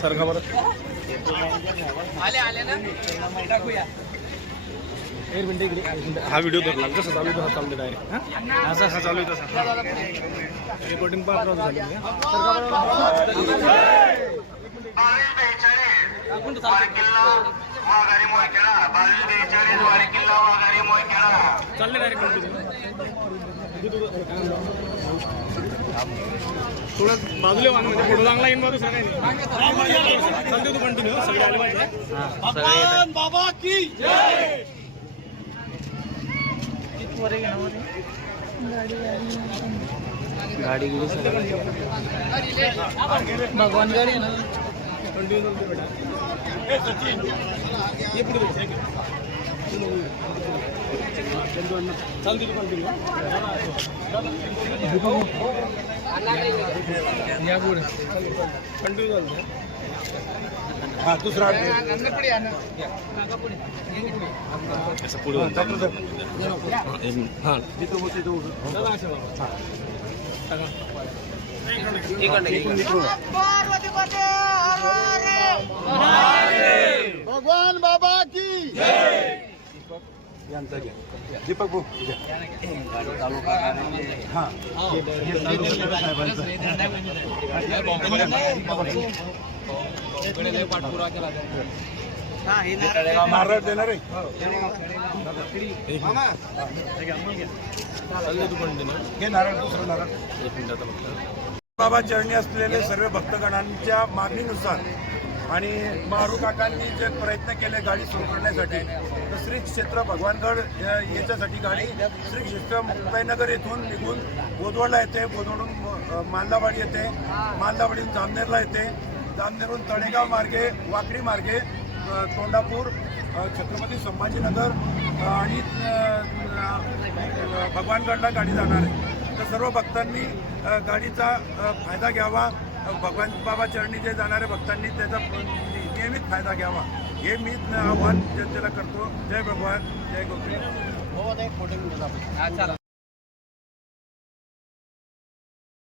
सरका बरं आले आले ना टाकूया एक मिनिट इकडे. हा? व्हिडिओ धरला जसं चालू तसा. चालू डायरेक्ट असा हा चालू तसा रेकॉर्डिंग पाच राहू झाली चालले डायरेक्ट थोडं बाजूला वांग म्हणजे फोटो चांगला येईन दुसरा काही नाही. चालते तू कंटिन्यू सगळे आले पाहिजे. बाबा की गाडी गेली भगवान गाडी ना? कंटिन्यू चालते बेटा. ये पुढे कंटिन्यू या हा दुसरा हां भगवान बाबा. भगवान दीपक भाऊ देणार आहे. हे नारळ दुसरं नारळ. बाबा चरणी असलेले सर्व भक्तगणांच्या मागणीनुसार आणि मारू काकांनी जे प्रयत्न केले गाडी सुरू करण्यासाठी तर श्री क्षेत्र भगवानगड याच्यासाठी गाडी श्री क्षेत्र मुक्ताईनगर येथून निघून गोदवडला येते. बोदवडून मालदावाडी येते. मालदावाडीहून जामनेरला येते. जामनेरहून तळेगाव मार्गे वाकडी मार्गे तोंडापूर छत्रपती संभाजीनगर आणि भगवानगडला गाडी जाणार आहे. तर सर्व भक्तांनी गाडीचा फायदा घ्यावा. भगवान बाबा चरणी जे जाणाऱ्या भक्तांनी त्याचा नियमित फायदा घ्यावा. हे मी आव्हान जनतेला करतो. जय भगवान जय गोपी हा चला.